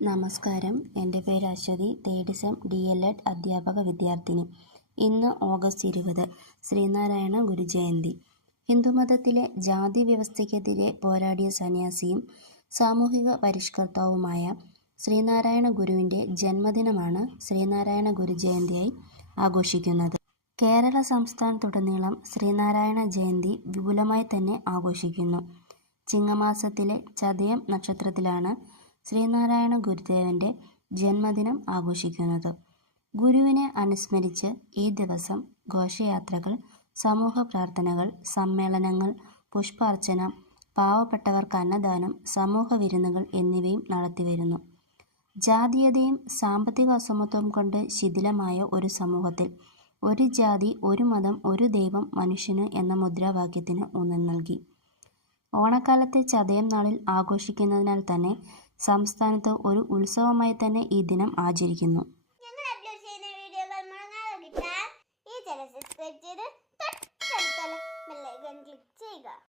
നമസ്കാരം. എന്റെ പേര് Ashwathi. Third sem D L Ed അധ്യാപക വിദ്യാർത്ഥിനി. ഇന്ന് ഓഗസ്റ്റ് ഇരുപത്. ശ്രീനാരായണ ഗുരുജയന്തി. ഹിന്ദുമതത്തിലെ ജാതി വ്യവസ്ഥയ്ക്കെതിരെ പോരാടിയ സന്യാസിയും സാമൂഹിക പരിഷ്കർത്താവുമായ ശ്രീനാരായണ ഗുരുവിന്റെ ജന്മദിനമാണ് ശ്രീനാരായണ ഗുരുജയന്തിയായി ആഘോഷിക്കുന്നത്. കേരള സംസ്ഥാനത്തുടനീളം ശ്രീനാരായണ ജയന്തി വിപുലമായി തന്നെ ആഘോഷിക്കുന്നു. ചിങ്ങമാസത്തിലെ ചതയം നക്ഷത്രത്തിലാണ് ശ്രീനാരായണ ഗുരുദേവന്റെ ജന്മദിനം ആഘോഷിക്കുന്നത്. ഗുരുവിനെ അനുസ്മരിച്ച് ഈ ദിവസം ഘോഷയാത്രകൾ സമൂഹ പ്രാർത്ഥനകൾ സമ്മേളനങ്ങൾ പുഷ്പാർച്ചന പാവപ്പെട്ടവർക്ക് അന്നദാനം സമൂഹ വിരുന്നുകൾ എന്നിവയും നടത്തിവരുന്നു. ജാതീയതയും സാമ്പത്തിക അസമത്വം കൊണ്ട് ശിഥിലമായ ഒരു സമൂഹത്തിൽ ഒരു ജാതി ഒരു മതം ഒരു ദൈവം മനുഷ്യന് എന്ന മുദ്രാവാക്യത്തിന് ഊന്നൽ നൽകി. ഓണക്കാലത്തെ ചതയം നാളിൽ ആഘോഷിക്കുന്നതിനാൽ തന്നെ സംസ്ഥാനത്ത് ഒരു ഉത്സവമായി തന്നെ ഈ ദിനം ആചരിക്കുന്നു.